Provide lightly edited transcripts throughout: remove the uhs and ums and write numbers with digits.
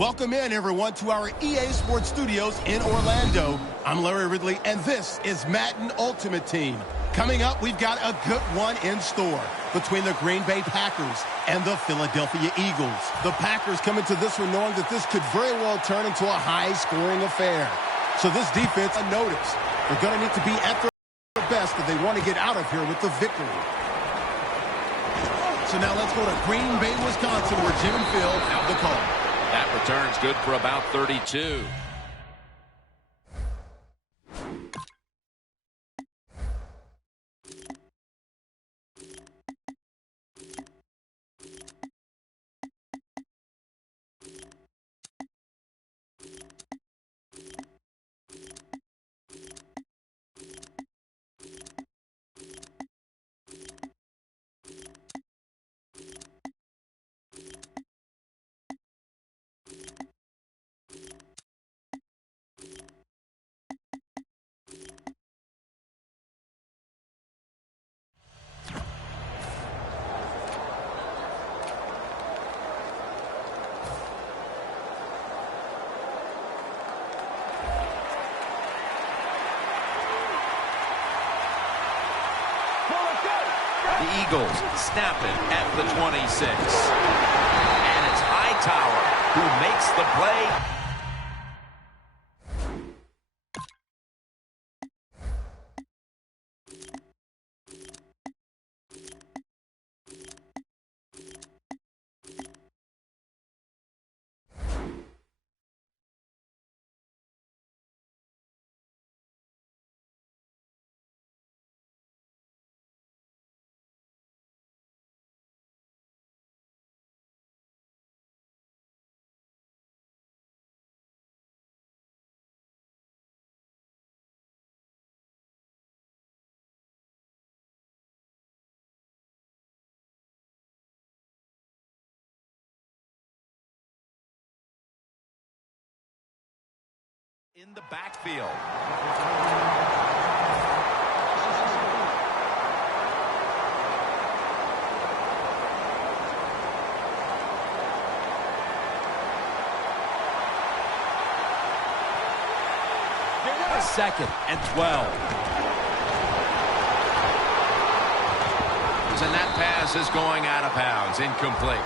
Welcome in, everyone, to our EA Sports Studios in Orlando. I'm Larry Ridley, and this is Madden Ultimate Team. Coming up, we've got a good one in store between the Green Bay Packers and the Philadelphia Eagles. The Packers come into this one knowing that this could very well turn into a high-scoring affair. So this defense, notice, they're going to need to be at their best if they want to get out of here with the victory. So now let's go to Green Bay, Wisconsin, where Jim and Phil have the call. That return's good for about 32. The Eagles snap it at the 26. And it's Hightower who makes the play. In the backfield. Second and 12. And that pass is going out of bounds, incomplete.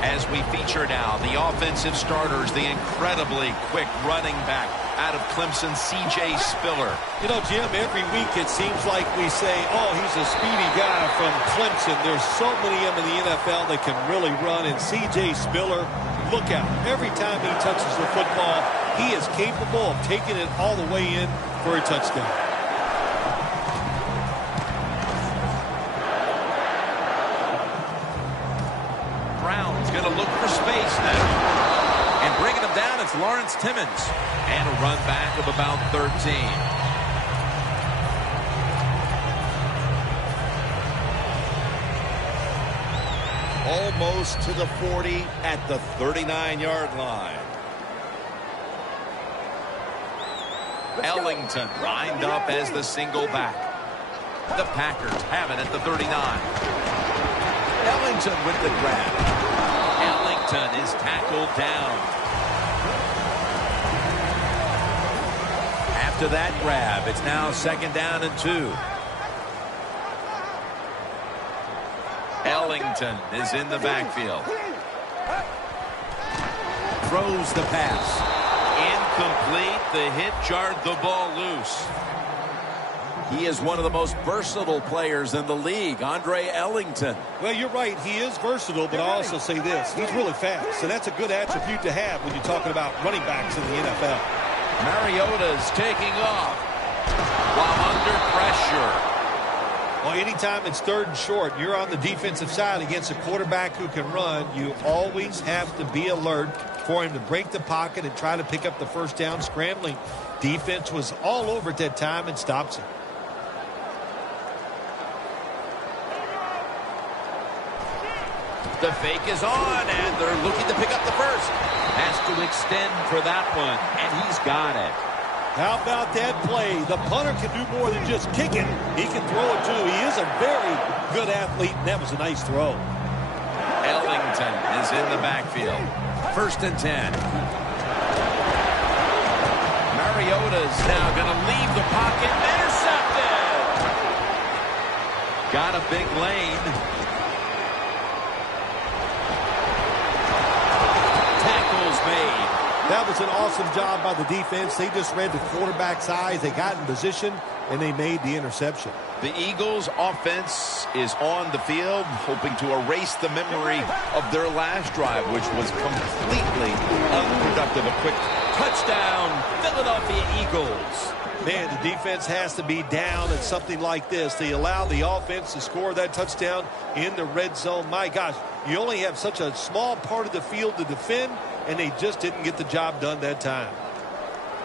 As we feature now, the offensive starters, the incredibly quick running back out of Clemson, C.J. Spiller. You know, Jim, every week it seems like we say, oh, he's a speedy guy from Clemson. There's so many of them in the NFL that can really run. And C.J. Spiller, look out. Every time he touches the football, he is capable of taking it all the way in for a touchdown. Going to look for space now. And bringing him down, it's Lawrence Timmons. And a run back of about 13. Almost to the 40 at the 39-yard line. Ellington lined up as the single back. The Packers have it at the 39. Ellington with the grab. Ellington is tackled down. After that grab, it's now second down and 2. Ellington is in the backfield. Throws the pass. Incomplete. The hit jarred the ball loose. He is one of the most versatile players in the league, Andre Ellington. Well, you're right. He is versatile, but I also say this. He's really fast, and that's a good attribute to have when you're talking about running backs in the NFL. Mariota's taking off while under pressure. Well, anytime it's third and short, you're on the defensive side against a quarterback who can run, you always have to be alert for him to break the pocket and try to pick up the first down scrambling. Defense was all over at that time and stops him. The fake is on, and they're looking to pick up the first. Has to extend for that one, and he's got it. How about that play? The punter can do more than just kick it. He can throw it, too. He is a very good athlete, and that was a nice throw. Ellington is in the backfield. 1st and 10. Mariota's now going to leave the pocket. Intercepted. Got a big lane. Tackles made. That was an awesome job by the defense. They just read the quarterback's eyes. They got in position, and they made the interception. The Eagles' offense is on the field, hoping to erase the memory of their last drive, which was completely unproductive. A quick touchdown, Philadelphia Eagles. Man, the defense has to be down at something like this. They allow the offense to score that touchdown in the red zone. My gosh, you only have such a small part of the field to defend, and they just didn't get the job done that time.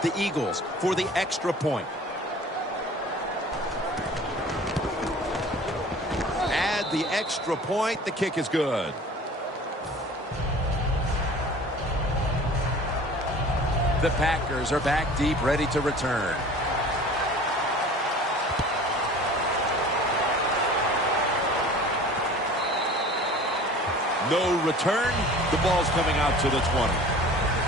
The Eagles for the extra point. Add the extra point. The kick is good. The Packers are back deep, ready to return. No return. The ball's coming out to the 20.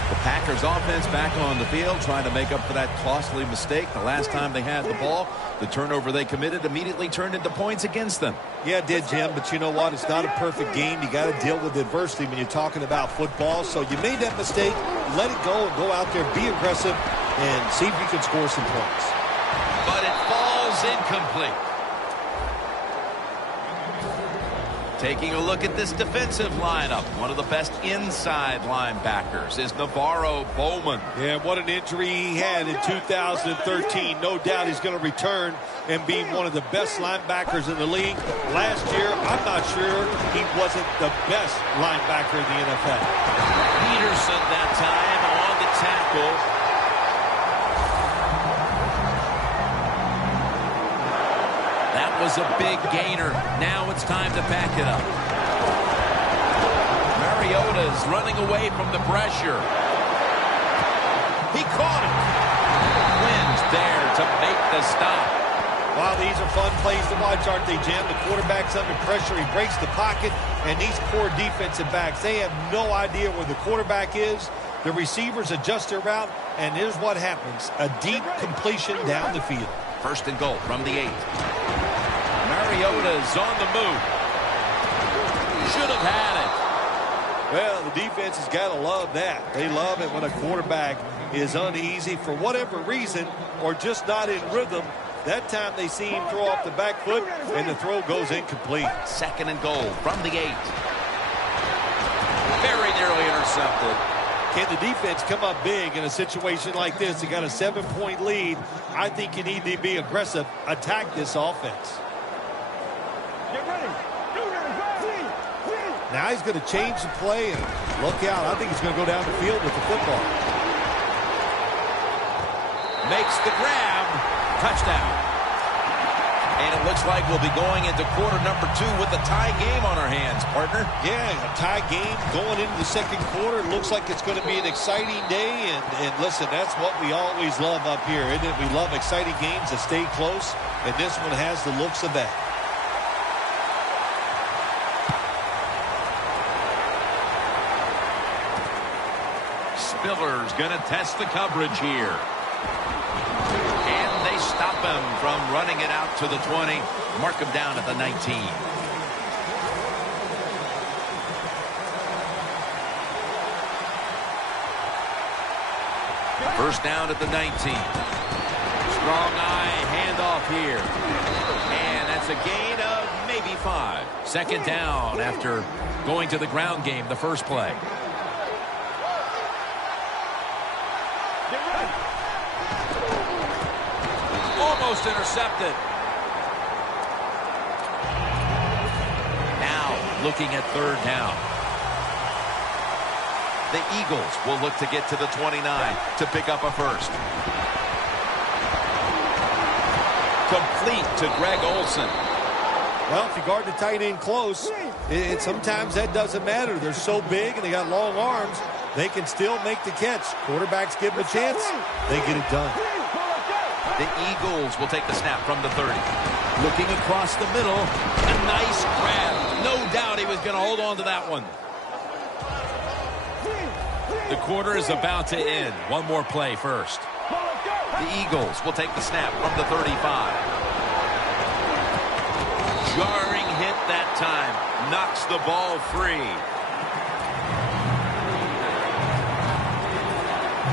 The Packers offense back on the field trying to make up for that costly mistake. The last time they had the ball, the turnover they committed immediately turned into points against them. Yeah, it did, Jim, but you know what? It's not a perfect game. You got to deal with adversity when you're talking about football. So you made that mistake. Let it go and go out there, be aggressive, and see if you can score some points. But it falls incomplete. Taking a look at this defensive lineup, one of the best inside linebackers is Navarro Bowman. Yeah, what an injury he had in 2013. No doubt he's going to return and be one of the best linebackers in the league. Last year, I'm not sure he wasn't the best linebacker in the NFL. Peterson that time on the tackle. That was a big gainer. Now it's time to back it up. Mariota's running away from the pressure. He caught it. Wins there to make the stop. Wow, these are fun plays to watch, aren't they, Jim? The quarterback's under pressure. He breaks the pocket, and these poor defensive backs, they have no idea where the quarterback is. The receivers adjust their route, and here's what happens. A deep completion down the field. 1st and goal from the 8. Mariota's on the move. Should have had it. Well, the defense has got to love that. They love it when a quarterback is uneasy for whatever reason or just not in rhythm. That time they see him throw off the back foot, and the throw goes incomplete. 2nd and goal from the 8. Very nearly intercepted. Can the defense come up big in a situation like this? They got a 7-point lead. I think you need to be aggressive. Attack this offense. Now he's going to change the play and look out. I think he's going to go down the field with the football. Makes the grab. Touchdown. And it looks like we'll be going into quarter number 2 with a tie game on our hands, partner. Yeah, a tie game going into the 2nd quarter. It looks like it's going to be an exciting day. And listen, that's what we always love up here, isn't it? We love exciting games that stay close. And this one has the looks of that. Spiller's going to test the coverage here. And they stop him from running it out to the 20. Mark him down at the 19. First down at the 19. Strong eye handoff here. And that's a gain of maybe 5. 2nd down after going to the ground game the first play. Almost intercepted. Now looking at 3rd down. The Eagles will look to get to the 29 to pick up a first. Complete to Greg Olsen. Well, if you guard the tight end close, sometimes that doesn't matter. They're so big and they got long arms, they can still make the catch. Quarterbacks give them a chance, they get it done. The Eagles will take the snap from the 30. Looking across the middle. A nice grab. No doubt he was going to hold on to that one. The quarter is about to end. One more play first. The Eagles will take the snap from the 35. Jarring hit that time. Knocks the ball free.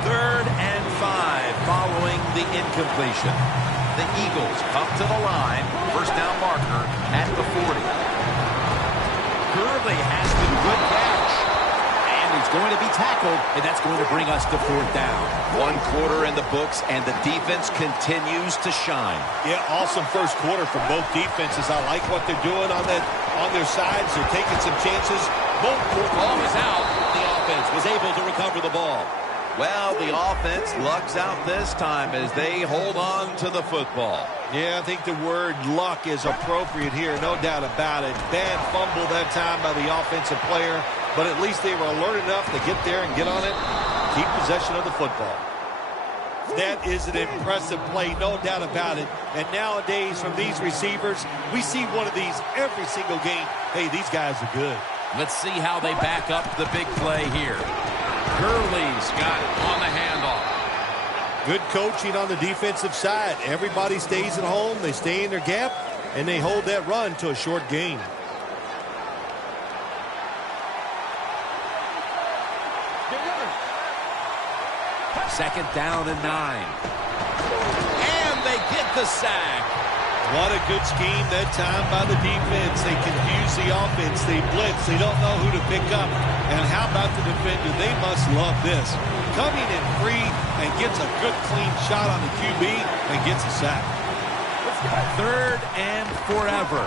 3rd and 5 following the incompletion. The Eagles come to the line. First down marker at the 40. Gurley has the good catch. And he's going to be tackled, and that's going to bring us to 4th down. 1 quarter in the books, and the defense continues to shine. Yeah, awesome first quarter from both defenses. I like what they're doing on their sides. They're taking some chances. Both ball is out. The offense was able to recover the ball. Well, the offense lucks out this time as they hold on to the football. Yeah, I think the word luck is appropriate here, no doubt about it. Bad fumble that time by the offensive player, but at least they were alert enough to get there and get on it, keep possession of the football. That is an impressive play, no doubt about it. And nowadays, from these receivers, we see one of these every single game. Hey, these guys are good. Let's see how they back up the big play here. Gurley's got it on the handoff. Good coaching on the defensive side. Everybody stays at home. They stay in their gap, and they hold that run to a short gain. Second down and 9. And they get the sack. What a good scheme that time by the defense. They confuse the offense. They blitz. They don't know who to pick up. And how about the defender? They must love this. Coming in free and gets a good clean shot on the QB and gets a sack. 3rd and forever.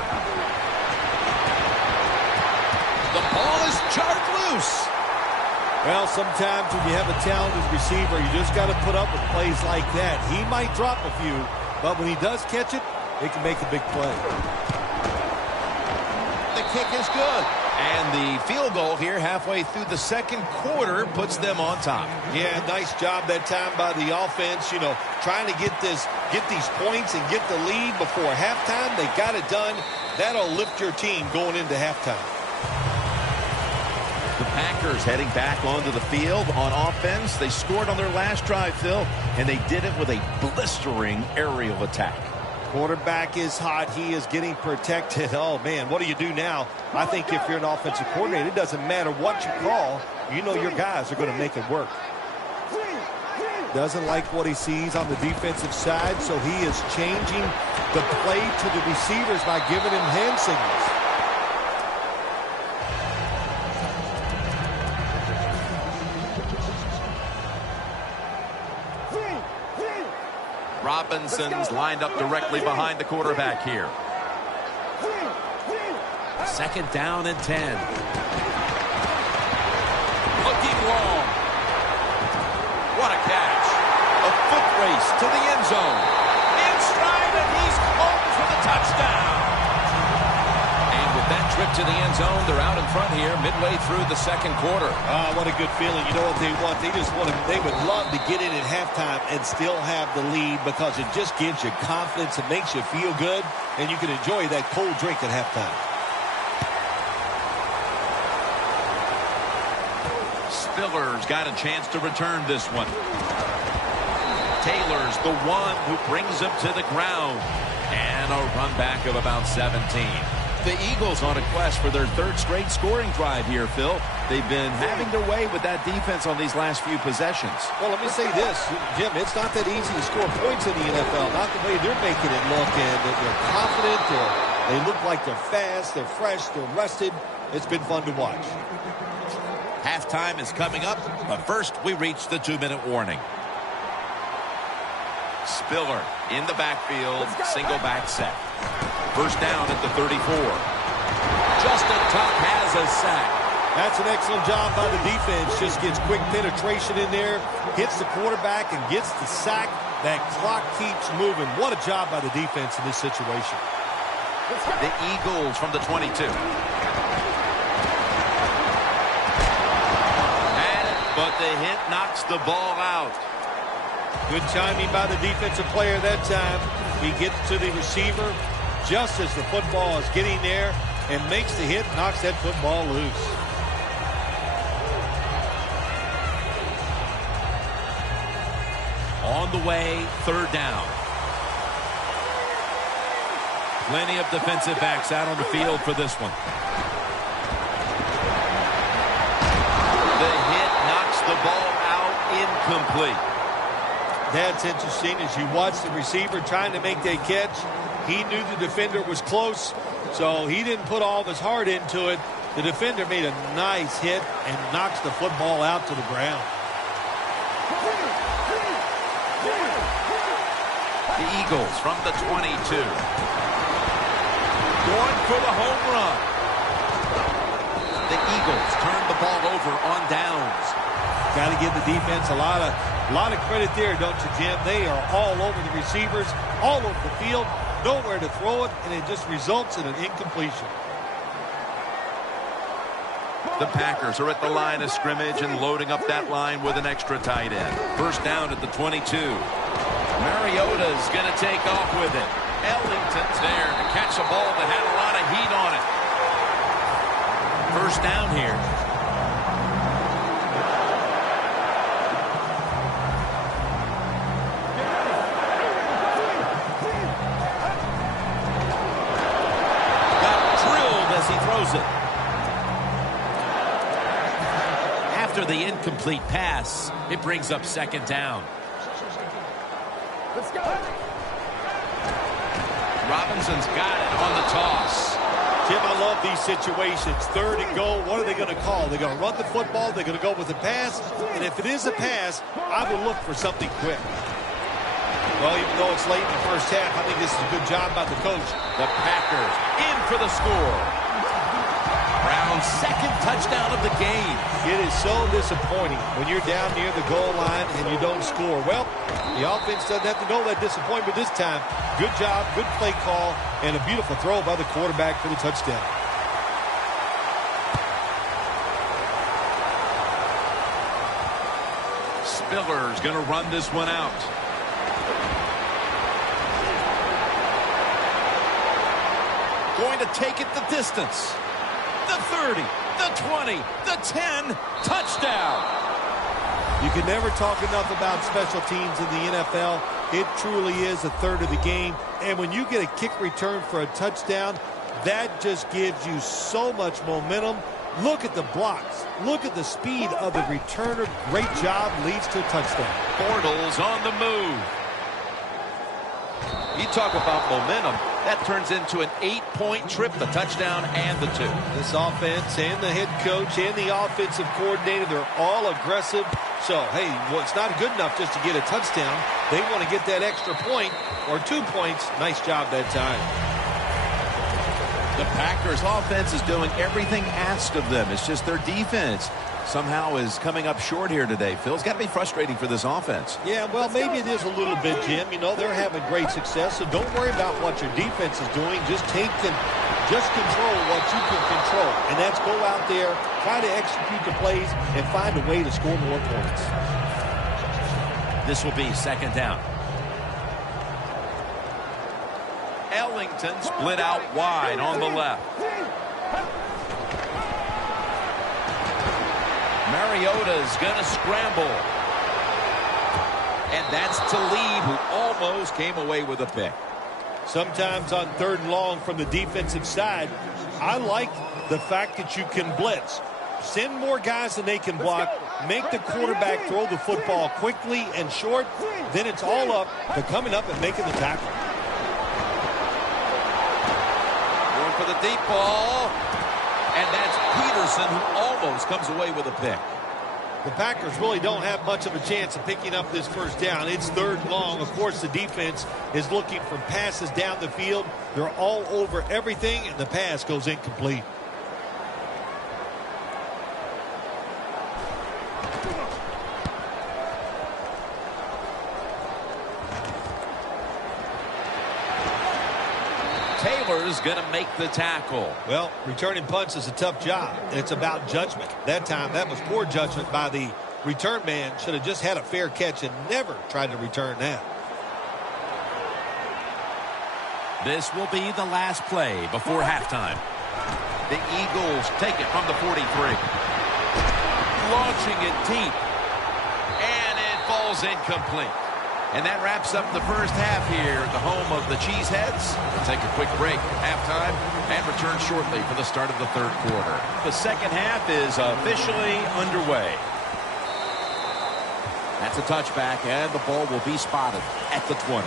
The ball is charged loose. Well, sometimes when you have a talented receiver, you just got to put up with plays like that. He might drop a few, but when he does catch it, it can make a big play. The kick is good. And the field goal here halfway through the second quarter puts them on top. Yeah, nice job that time by the offense. You know, trying to get these points and get the lead before halftime. They got it done. That'll lift your team going into halftime. The Packers heading back onto the field on offense. They scored on their last drive, Phil, and they did it with a blistering aerial attack. Quarterback is hot. He is getting protected. Oh, man, what do you do now? I think if you're an offensive coordinator, it doesn't matter what you call. You know your guys are going to make it work. Doesn't like what he sees on the defensive side, so he is changing the play to the receivers by giving him hand signals. Robinson's lined up directly behind the quarterback here. Second down and 10. Looking long. What a catch. A foot race to the end zone. In stride, and he's home for the touchdown. And with that trip to the end zone, they're out in front here midway through the second quarter. Ah, what a good feeling. You know what they want? They would love to get in at halftime and still have the lead because it just gives you confidence. It makes you feel good, and you can enjoy that cold drink at halftime. Spiller's got a chance to return this one. Taylor's the one who brings him to the ground. And a run back of about 17. The Eagles on a quest for their 3rd straight scoring drive here, Phil. They've been having their way with that defense on these last few possessions. Well, let me say this, Jim, it's not that easy to score points in the NFL. Not the way they're making it look. And they're confident. They look like they're fast. They're fresh. They're rested. It's been fun to watch. Halftime is coming up, but first we reach the 2-minute warning. Spiller in the backfield, single back set. First down at the 34. Justin Tuck has a sack. That's an excellent job by the defense. Just gets quick penetration in there, hits the quarterback, and gets the sack. That clock keeps moving. What a job by the defense in this situation. The Eagles from the 22. But the hit knocks the ball out. Good timing by the defensive player that time. He gets to the receiver just as the football is getting there and makes the hit, knocks that football loose. On the way, third down. Plenty of defensive backs out on the field for this one. The hit knocks the ball out, incomplete. That's interesting. As you watch the receiver trying to make that catch, he knew the defender was close, so he didn't put all of his heart into it. The defender made a nice hit and knocks the football out to the ground. The Eagles from the 22. Going for the home run. The Eagles turn the ball over on downs. Got to give the defense a lot of credit there, don't you, Jim? They are all over the receivers, all over the field, nowhere to throw it, and it just results in an incompletion. The Packers are at the line of scrimmage and loading up that line with an extra tight end. First down at the 22. Mariota's going to take off with it. Ellington's there to catch a ball that had a lot of heat on it. First down here. Got drilled as he throws it. After the incomplete pass, it brings up second down. Let's go. Robinson's got it on the toss. Jim, I love these situations. Third and goal. What are they going to call? They're going to run the football. They're going to go with a pass. And if it is a pass, I would look for something quick. Well, even though it's late in the first half, I think this is a good job by the coach. The Packers in for the score. Brown's second touchdown of the game. It is so disappointing when you're down near the goal line and you don't score. Well, the offense doesn't have to know that disappointment this time. Good job, good play call, and a beautiful throw by the quarterback for the touchdown. Spiller's going to run this one out. Going to take it the distance. The 30, the 20, the 10, touchdown. You can never talk enough about special teams in the NFL. It truly is a third of the game. And when you get a kick return for a touchdown, that just gives you so much momentum. Look at the blocks. Look at the speed of the returner. Great job, leads to a touchdown. Bortles on the move. You talk about momentum. That turns into an 8-point trip, the touchdown and the 2. This offense and the head coach and the offensive coordinator, they're all aggressive. So, hey, well, it's not good enough just to get a touchdown. They want to get that extra point or 2 points. Nice job that time. The Packers offense is doing everything asked of them. It's just their defense somehow is coming up short here today. Phil, it's got to be frustrating for this offense. Yeah, well, maybe it is a little bit, Jim. You know, they're having great success, so don't worry about what your defense is doing. Just control what you can control, and that's go out there, try to execute the plays, and find a way to score more points. This will be second down. Ellington split out wide on the left. Mariota's going to scramble. And that's Talib, who almost came away with a pick. Sometimes on third and long from the defensive side, I like the fact that you can blitz. Send more guys than they can block. Make the quarterback throw the football quickly and short. Then it's all up to coming up and making the tackle. Going for the deep ball. And that's Peterson, who almost comes away with a pick. The Packers really don't have much of a chance of picking up this first down. It's third and long. Of course, the defense is looking for passes down the field. They're all over everything, and the pass goes incomplete. Taylor's going to make the tackle. Well, returning punts is a tough job. It's about judgment. That time, that was poor judgment by the return man. Should have just had a fair catch and never tried to return that. This will be the last play before halftime. The Eagles take it from the 43. Launching it deep. And it falls incomplete. And that wraps up the first half here at the home of the Cheeseheads. We'll take a quick break, halftime, and return shortly for the start of the third quarter. The second half is officially underway. That's a touchback, and the ball will be spotted at the 20.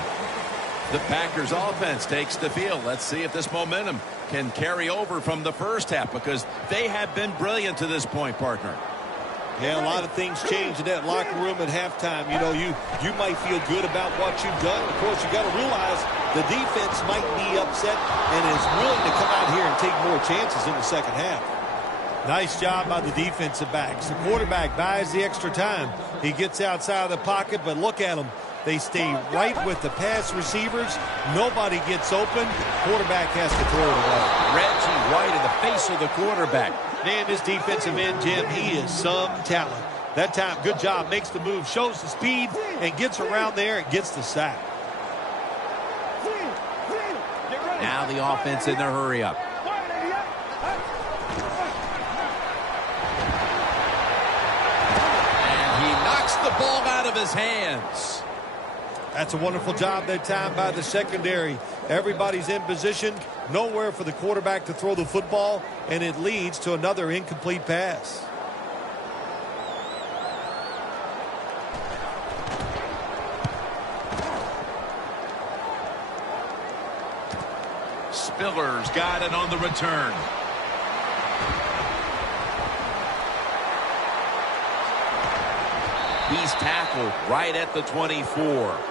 The Packers offense takes the field. Let's see if this momentum can carry over from the first half, because they have been brilliant to this point, partner. Yeah, a lot of things changed in that locker room at halftime. You know, you might feel good about what you've done. Of course, you got to realize the defense might be upset and is willing to come out here and take more chances in the second half. Nice job by the defensive backs. The quarterback buys the extra time. He gets outside of the pocket, but look at them. They stay right with the pass receivers. Nobody gets open. Quarterback has to throw it away. Reggie White in the face of the quarterback. Man, this defensive end, Jim, he is some talent. That time, good job. Makes the move, shows the speed, and gets around there and gets the sack. Now the offense in their hurry up. And he knocks the ball out of his hands. That's a wonderful job that time by the secondary. Everybody's in position, nowhere for the quarterback to throw the football, and it leads to another incomplete pass. Spiller's got it on the return. He's tackled right at the 24.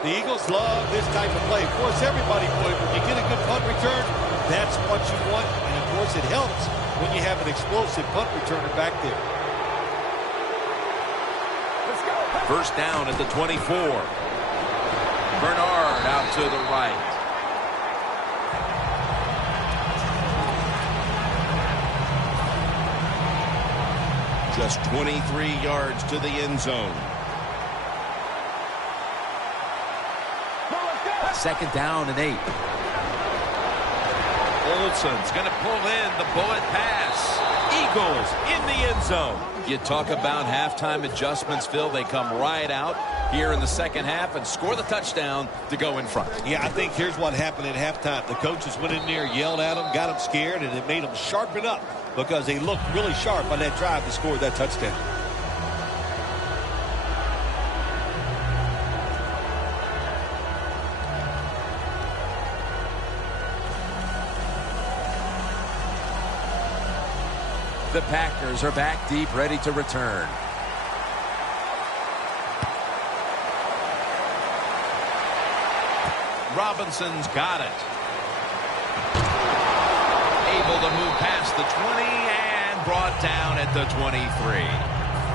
The Eagles love this type of play. Of course, everybody would. When you get a good punt return, that's what you want. And, of course, it helps when you have an explosive punt returner back there. Let's go. First down at the 24. Bernard out to the right. Just 23 yards to the end zone. Second down and 8. Olsen's going to pull in the bullet pass. Eagles in the end zone. You talk about halftime adjustments, Phil. They come right out here in the second half and score the touchdown to go in front. Yeah, I think here's what happened at halftime. The coaches went in there, yelled at them, got them scared, and it made them sharpen up because they looked really sharp on that drive to score that touchdown. The Packers are back deep, ready to return. Robinson's got it. Able to move past the 20 and brought down at the 23.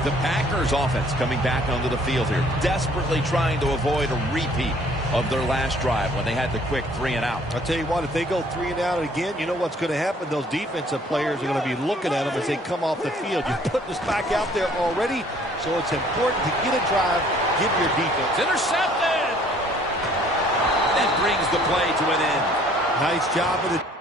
The Packers offense coming back onto the field here, desperately trying to avoid a repeat of their last drive when they had the quick 3 and out. I'll tell you what, if they go 3 and out again, you know what's going to happen? Those defensive players are going to be looking at them as they come off the field. You're putting this back out there already, so it's important to get a drive, give your defense. It's intercepted! That brings the play to an end. Nice job of the